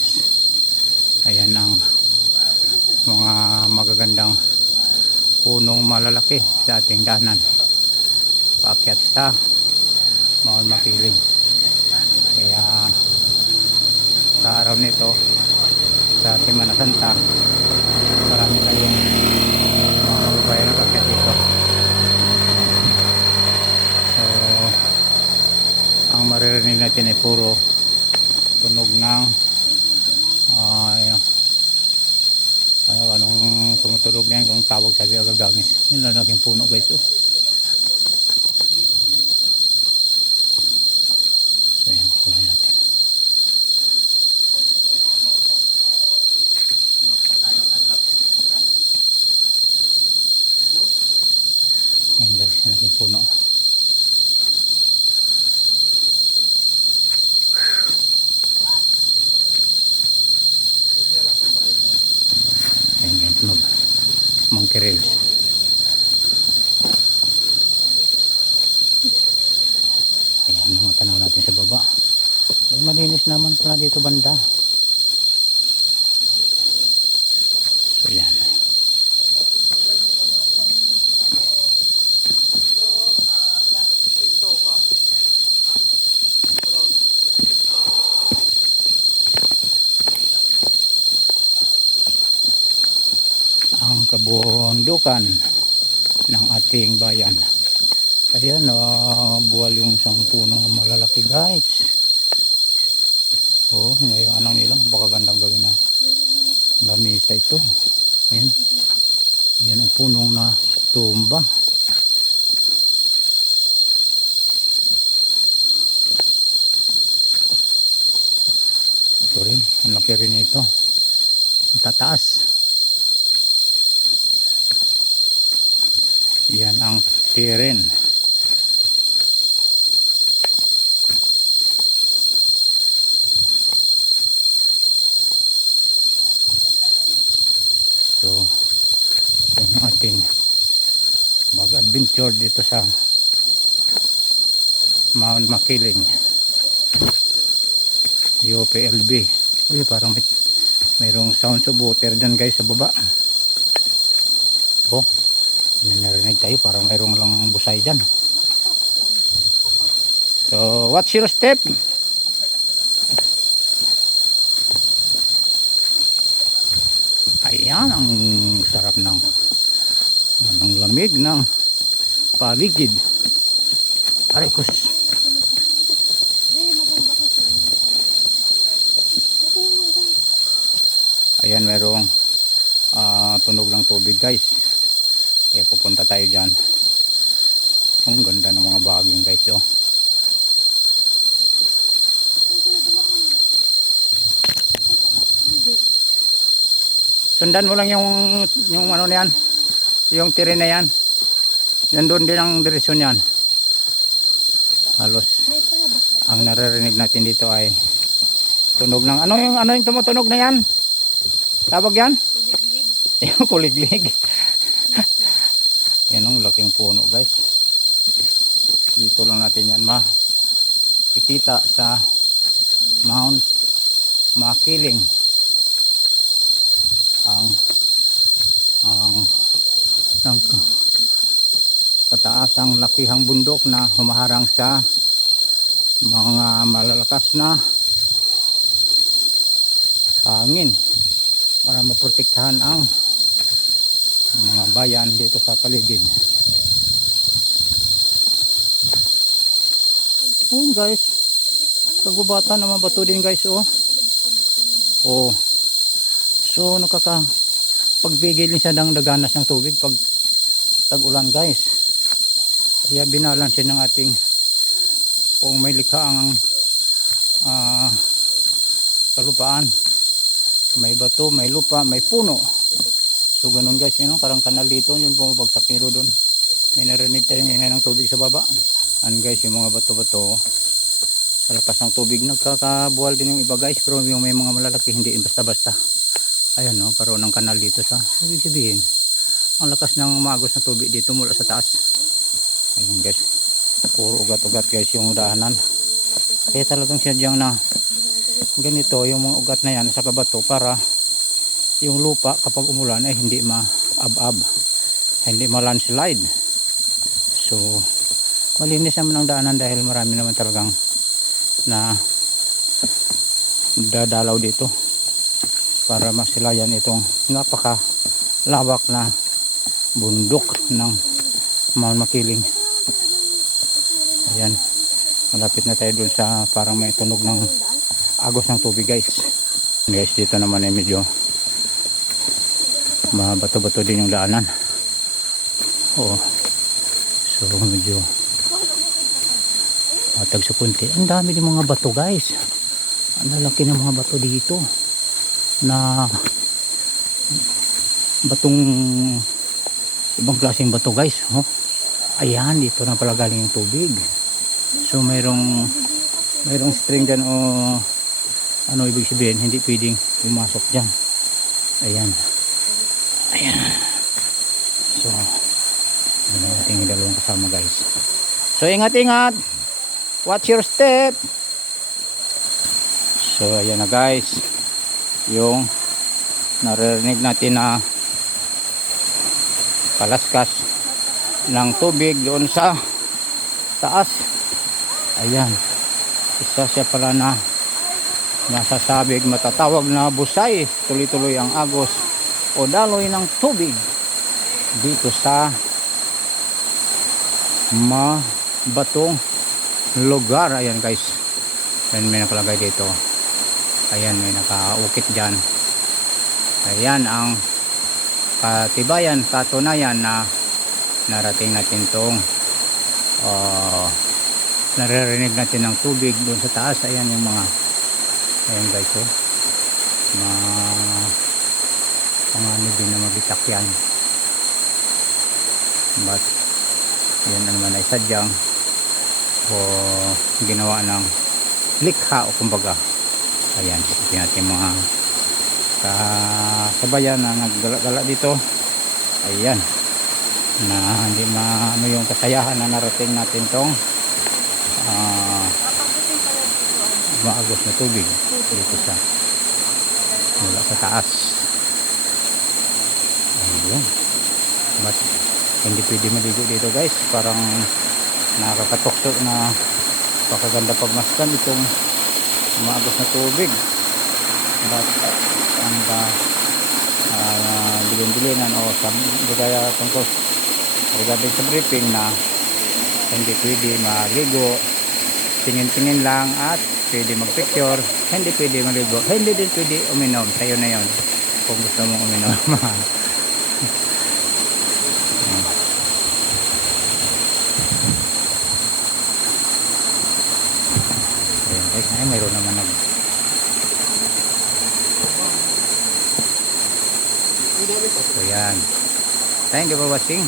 guys. Ayan ang mga magagandang punong malalaki sa ating daanan. Paakyat sa Mount Makiling. Kaya sa araw nito, sa Semana Santa, marami tayong mga kababayan na paakyat dito. So, ang maririnig natin ay puro tunog ng anong tumutulog na yan, kung tawag sabi agagangis. Yun lang naking puno guys. So yan, kumain natin. Yan guys, yan naking puno. Ayan guys, monkey rails. Ayan, tanaw natin sa baba. Ay, malinis naman pala dito banda. So yan. Ang kabundukan ng ating bayan. Ayan, buwal yung isang puno malalaki guys. Oh, yung anong nila, baka gandang gawin na lamisa ito. Ayan, yan ang punong na tumba. Ito rin, ang laki rin ito. Ang tataas. Yan ang tiren. So, yan ang ating mag-adventure dito sa Mount Makiling UPLB. Uy, parang mayroong sounds of water dyan guys sa baba. Oh, narinig tayo, parang mayroong lang busay dyan. So watch your step. Ayan, ang sarap ng lamig ng paligid. Arikos. Ayan, mayroong tunog ng tubig guys. Kaya pupunta tayo dyan. Ang ganda ng mga baging guys. Oh. Sundan mo lang yung ano na yan. Yung tire na yan. Yan doon din ang direksyon yan. Halos ang naririnig natin dito ay tunog ng ano yung tumutunog na yan? Tawag yan? Kuliglig. Yung kuliglig. Yan ang laking puno guys. Dito lang natin yan makikita sa Mount Makiling. Ang pataas ang lakihang bundok na humaharang sa mga malalakas na hangin para maprotektahan ang mga bayan dito sa paligid. Ayun guys, kagubatan naman bato din guys. Oh, so nakakapagbigil din siya ng daganas ng tubig pag tag-ulan guys. Kaya binalansin ng ating kung may likha ang kalupaan, may bato, may lupa, may puno. So ganun guys, parang kanal dito, yun pumabagsak nilo doon. May narinig tayong ingay ng tubig sa baba. Guys, yung mga bato-bato sa lakas ng tubig nagkakabuwal din yung iba guys, pero yung may mga malalaki hindi basta-basta. Ayan karoon ng kanal dito sa ibig sabihin ang lakas ng magos na tubig dito mula sa taas. Ayun guys, puro ugat-ugat guys yung daanan. Kaya talagang sadyang na ganito yung mga ugat na yan sa kabato para yung lupa kapag umulan ay hindi ma-ab-ab, hindi ma-landslide. So malinis naman ang daanan dahil marami naman talagang na dadalaw dito para masilayan itong napakalawak na bundok ng Mount Makiling. Ayan, malapit na tayo dun sa parang may tunog ng agos ng tubig guys. Guys, dito naman ay medyo mabato-bato din yung daanan. Oo, so medyo matag sa punti. Ang dami din mga bato guys, ang lalaki ng mga bato dito na batong ibang klaseng bato guys. Oh, ayan, dito na pala galing yung tubig. So mayroong string dyan o ano ibig sabihin, hindi pwedeng pumasok dyan. Ayan, ayan. So yun ang ating dalawang kasama guys. So ingat-ingat, watch your step. So ayan na guys, yung naririnig natin na palaskas ng tubig doon sa taas. Ayan, isa siya pala na masasabing matatawag na busay. Tuloy-tuloy ang agos o daloy ng tubig dito sa mabatong lugar. Ayan guys, ayan, may nakalagay dito. Ayan, may nakaukit dyan. Ayan ang katibayan, katunayan na narating natin tong naririnig natin ng tubig doon sa taas. Ayan yung mga, ayan guys, oh, mga din na mabitak yan, but yan naman ay sadyang o ginawa ng likha o kumbaga. Ayan, ito natin mga kasabayan na naggala-gala dito. Ayan, na hindi ano yung kasayahan na narating natin tong maagos na tubig dito sa mula sa taas. Ayun, but hindi pwede maligo dito guys, parang nakakatukso na pakaganda pagmasdan itong maagos na tubig. But ang bilin-bilinan o kaya tungkol regarding sa briefing na hindi pwede maligo, tingin-tingin lang at pwede magpicture, hindi pwede maligo, hindi din pwede uminom. Sa'yo na yun kung gusto mong uminom. Ayan guys, ay mayroon naman so yan, thank you for watching.